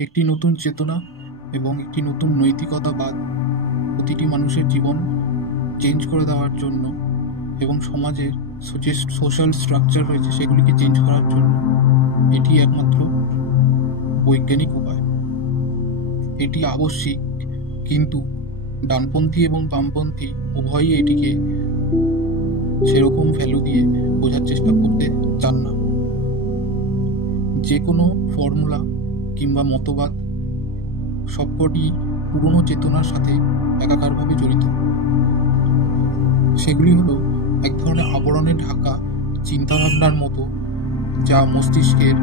একটি নতুন চেতনা এবং একটি নতুন নৈতিকতাবাদ প্রতিটি মানুষের জীবন চেঞ্জ করে দেওয়ার জন্য এবং সমাজের যে সোশ্যাল স্ট্রাকচার রয়েছে সেগুলিকে চেঞ্জ করার জন্য এটি একমাত্র বৈজ্ঞানিক উপায়। এটি আবশ্যিক, কিন্তু ডানপন্থী এবং বামপন্থী উভয়ই এটিকে সেরকম ভ্যালু দিয়ে বোঝার চেষ্টা করতে চান না। যে কোনো ফর্মুলা কিংবা মতবাদ সবকটি পুরনো চেতনার সাথে একাকারভাবে জড়িত। সেগুলি হলো এক ধরনের আবরণে ঢাকা চিন্তাভাবনার মতো, যা মস্তিষ্কের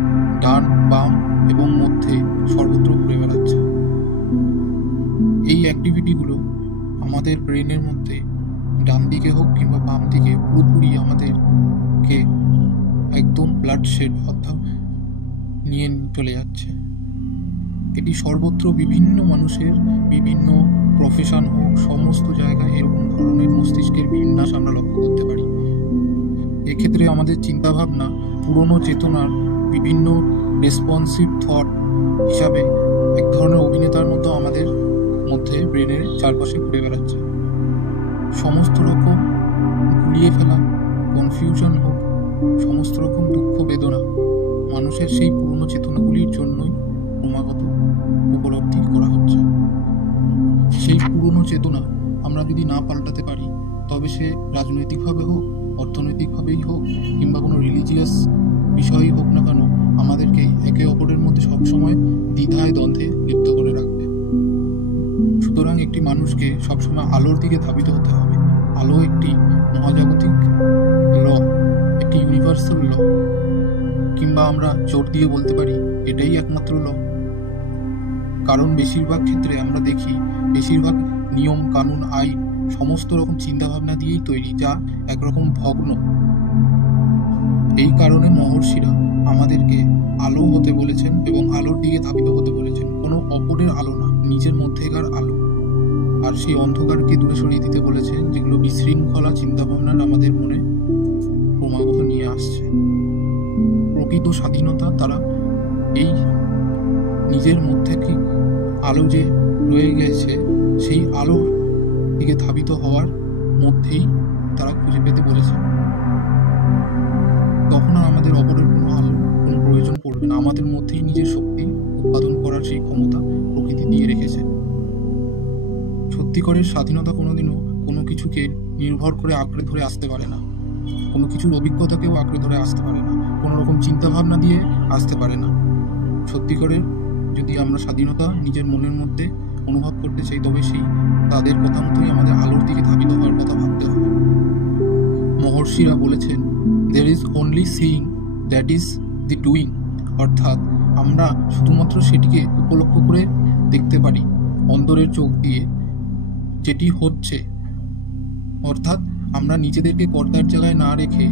ডান, বাম এবং মধ্যে সর্বত্র ঘুরে বেড়াচ্ছে। এই অ্যাক্টিভিটিগুলো আমাদের ব্রেনের মধ্যে ডান দিকে হোক কিংবা বাম দিকে পুরোপুরি আমাদেরকে একদম ব্লাড শেড অর্থাৎ নিয়ে চলে যাচ্ছে। এটি সর্বত্র বিভিন্ন মানুষের বিভিন্ন প্রফেশন হোক, সমস্ত জায়গায় এরকম ধরনের মস্তিষ্কের বিন্যাস আমরা লক্ষ্য করতে পারি। এক্ষেত্রে আমাদের চিন্তাভাবনা পুরনো চেতনার বিভিন্ন রেসপন্সিভ থট হিসাবে এক ধরনের অভিনেতার মতো আমাদের মধ্যে ব্রেনের চারপাশে ঘুরে বেড়াচ্ছে। সমস্ত রকম গুলিয়ে ফেলা, কনফিউশন হোক, সমস্ত রকম দুঃখ বেদনা মানুষের সেই পুরনো চেতনাগুলির জন্যই ক্রমাগত উপলব্ধি করা হচ্ছে। সেই পুরনো চেতনা আমরা যদি না পাল্টাতে পারি, তবে সে রাজনৈতিকভাবে হোক, অর্থনৈতিকভাবেই হোক কিংবা কোনো রিলিজিয়াস বিষয়ই হোক না কেন, আমাদেরকে একে অপরের মধ্যে সবসময় দ্বিধায় দ্বন্দ্বে লিপ্ত করে রাখবে। সুতরাং একটি মানুষকে সবসময় আলোর দিকে ধাবিত হতে হবে। আলো একটি মহাজাগতিক ল, একটি ইউনিভার্সাল ল, কিংবা আমরা জোর দিয়ে বলতে পারি এটাই একমাত্র ল। কারণ বেশিরভাগ ক্ষেত্রে আমরা দেখি বেশিরভাগ নিয়ম কানুন আইন সমস্ত রকম চিন্তাভাবনা দিয়েই তৈরি, যা একরকম ভগ্ন। এই কারণে মহর্ষিরা আমাদেরকে আলো হতে বলেছেন এবং আলোর দিকে ধাবিত হতে বলেছেন, কোনো অপরের আলো না, নিজের মধ্যেকার আলো। আর সেই অন্ধকারকে দূরে সরিয়ে দিতে বলেছেন, যেগুলো বিশৃঙ্খলা চিন্তাভাবনার আমাদের মনে ক্রমাগত নিয়ে আসছে। প্রকৃত স্বাধীনতা তারা এই নিজের মধ্যে কি আলো যে রয়ে গেছে সেই আলোর দিকে ধাবিত হওয়ার মধ্যেই তারা খুঁজে পেতে বলেছে। তখন আর আমাদের অপরের কোনো আলো কোনো প্রয়োজন পড়বে না। আমাদের মধ্যেই নিজের শক্তি উৎপাদন করার সেই ক্ষমতা প্রকৃতি দিয়ে রেখেছে। সত্যিকারের স্বাধীনতা কোনোদিনও কোনো কিছুকে নির্ভর করে আঁকড়ে ধরে আসতে পারে না, কোনো কিছুর অভিজ্ঞতাকেও আঁকড়ে ধরে আসতে পারে না, কোনো রকম চিন্তাভাবনা দিয়ে আসতে পারে না। সত্যিকারের যদি আমরা স্বাধীনতা নিজের মনের মধ্যে অনুভব করতে চাই, তবে সেই তাদের কথা মতোই আমাদের আলোর দিকে ধাবিত হওয়ার কথা ভাবতে হবে। মহর্ষিরা বলেছেন, there is only seeing, that is the doing, অর্থাৎ আমরা শুধুমাত্র সেটিকে উপলক্ষ করে দেখতে পারি অন্তরের চোখ দিয়ে, যেটি হচ্ছে। অর্থাৎ আমরা নিজেদেরকে কর্তার জায়গায় না রেখে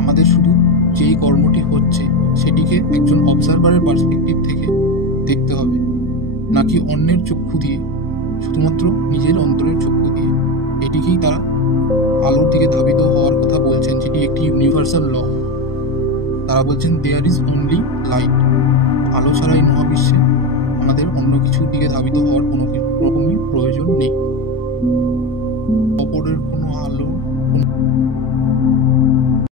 আমাদের শুধু যেই কর্মটি হচ্ছে সেটিকে একজন অবজারভারের পার্সপেক্টিভ থেকে দেখতে হবে, নাকি অন্যের চক্ষু দিয়ে, শুধুমাত্র নিজের অন্তরের চক্ষু দিয়ে। এটিকেই তারা আলোর দিকে ধাবিত হওয়ার কথা বলছেন, যেটি একটি ইউনিভার্সাল ল। তারা বলছেন দেয়ার ইজ অনলি লাইট, আলো ছাড়াই মহাবিশ্বে আমাদের অন্য কিছুর দিকে ধাবিত হওয়ার কোনো রকমই প্রয়োজন নেই। অপরের কোনো আলো